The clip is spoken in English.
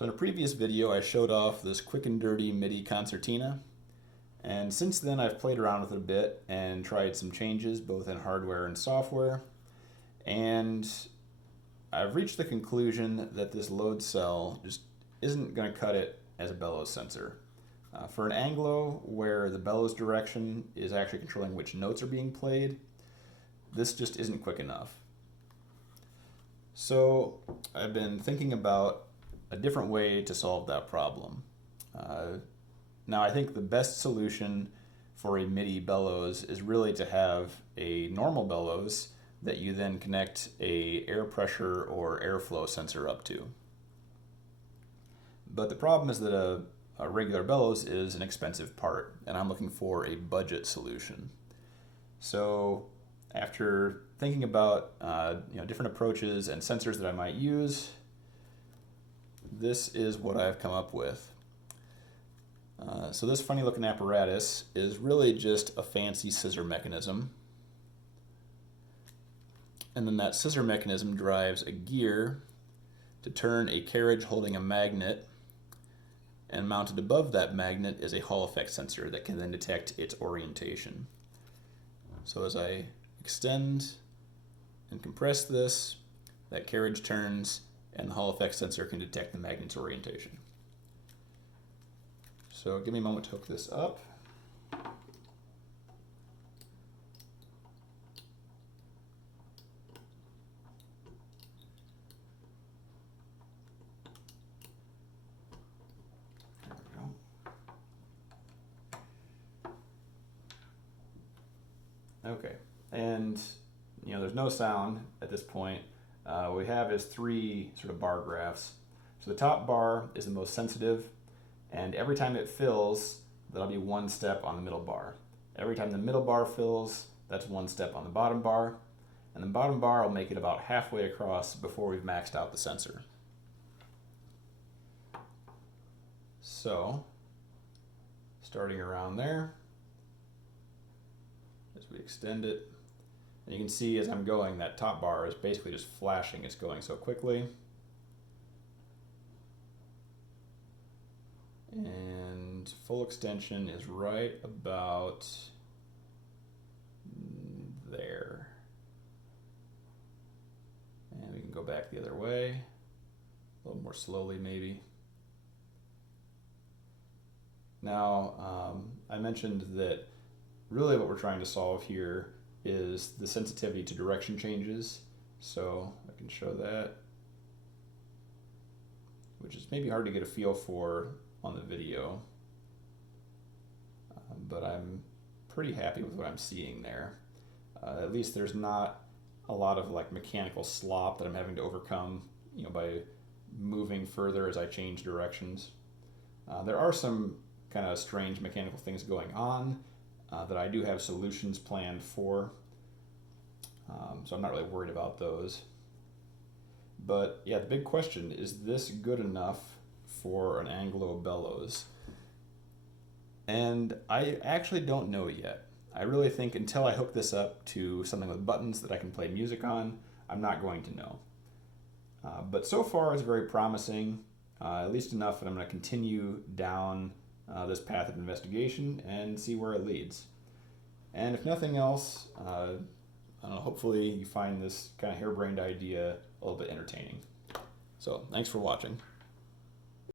So in a previous video I showed off this quick and dirty MIDI concertina, and since then I've played around with it a bit and tried some changes both in hardware and software, and I've reached the conclusion that this load cell just isn't going to cut it as a bellows sensor. For an Anglo where the bellows direction is actually controlling which notes are being played, this just isn't quick enough. So I've been thinking about a different way to solve that problem. Now I think the best solution for a MIDI bellows is really to have a normal bellows that you then connect a air pressure or airflow sensor up to. But the problem is that a regular bellows is an expensive part, and I'm looking for a budget solution. So after thinking about different approaches and sensors that I might use, this is what I've come up with. So this funny looking apparatus is really just a fancy scissor mechanism. And then that scissor mechanism drives a gear to turn a carriage holding a magnet, and mounted above that magnet is a Hall effect sensor that can then detect its orientation. So as I extend and compress this, that carriage turns and the Hall effect sensor can detect the magnet's orientation. So give me a moment to hook this up. There we go. Okay, and there's no sound at this point. What we have is three sort of bar graphs. So the top bar is the most sensitive, and every time it fills, that'll be one step on the middle bar. Every time the middle bar fills, that's one step on the bottom bar, and the bottom bar will make it about halfway across before we've maxed out the sensor. So, starting around there, as we extend it, and you can see as I'm going, that top bar is basically just flashing. It's going so quickly. And full extension is right about there. And we can go back the other way, a little more slowly maybe. Now, I mentioned that really what we're trying to solve here is the sensitivity to direction changes. So I can show that, which is maybe hard to get a feel for on the video, but I'm pretty happy with what I'm seeing there. At least there's not a lot of mechanical slop that I'm having to overcome by moving further as I change directions. There are some kind of strange mechanical things going on that I do have solutions planned for, so I'm not really worried about those. But yeah, the big question is this good enough for an Anglo bellows? And I actually don't know yet. I really think until I hook this up to something with buttons that I can play music on, I'm not going to know. But so far it's very promising, at least enough that I'm going to continue down this path of investigation and see where it leads. And if nothing else, I don't know, hopefully you find this kind of harebrained idea a little bit entertaining. So thanks for watching.